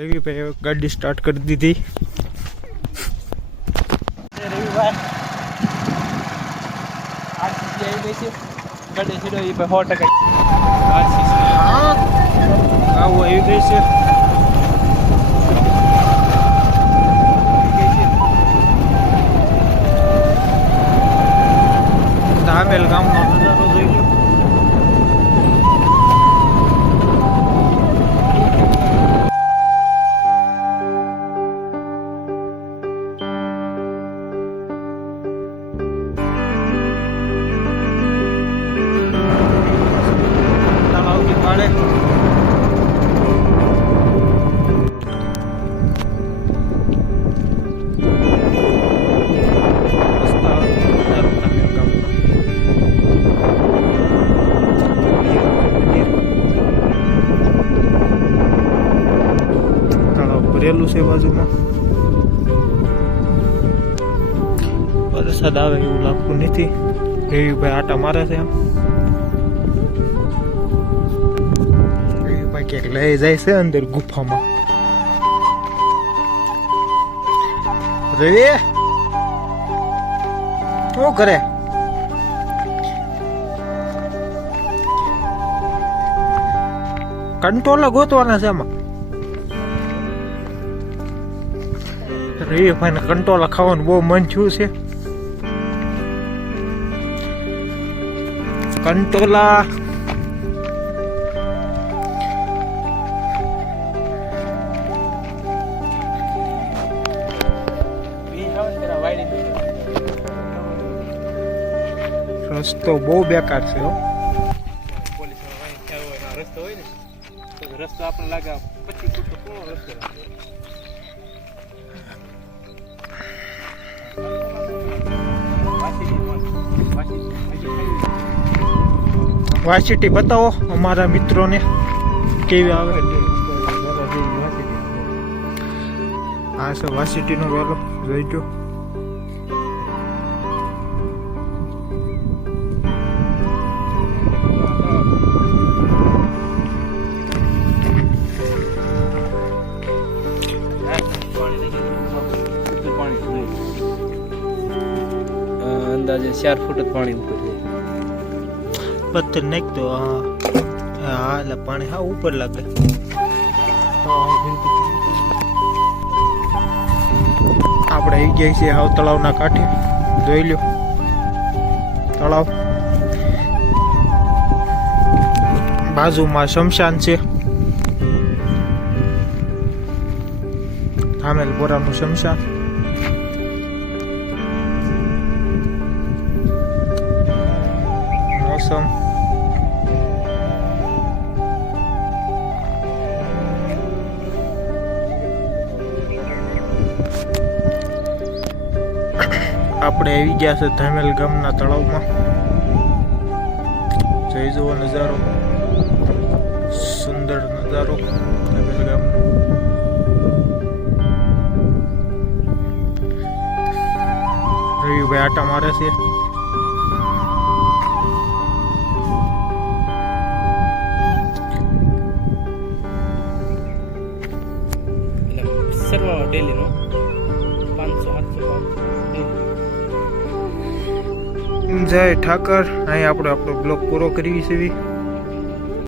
રવિભાઈ ગાડી સ્ટાર્ટ કરી દીધી. રવિભાઈ આરસી આવી ગઈ છે. ગાડી સીધો એ 100% આવું આવી ગઈ છે. ધામેલ ગામનો નજારો જોઈ લો. તળાવની પાળે ભરેલું છે. બાજુમાં વરસાદ આવે એવું લાગતું નથી. રવિભાઈ આટા મારે છે. રવિભાઈ ક્યાંક લઈ જાય છે અંદર ગુફામાં. રવિ શું કરે? કંટ્રોલ ગોતવાના છે આમાં. રવિભાઈ ને કંટોલા ખાવાનું બહુ મન થયું છે. કંટોલા રસ્તો બહુ બેકાર છે. રસ્તો આપણે લાગે 25 ફૂટ પૂરો રસ્તો. વાસિટી બતાવો અમારા મિત્રોને કેવી આવે. આ છે વાસિટીનો વેલો, જોઈજો. અંદાજે 4 ફૂટ જ પાણી ઉપર છે. પથ્થર નાખતો. હા એટલે પાણી હા ઉપર લાગે. આપણે આવી ગયા છીએ હાવ તળાવના કાંઠે. જોઈ લો તળાવ. બાજુમાં શમશાન છે. ધામેલપોરાનું શમશાન. મોસમ આપણે આવી ગયા છે ધામેલ ગામના તળાવમાં. જોઈ જુઓ નજારો, સુંદર નજારો ધામેલ ગામનો. રવિભાઈ આટા મારે છે. સરવાળો ડેલીનો 500 700 જય ઠાકર. અહીં આપણે આપણો બ્લોગ પૂરો કરીએ છીએ.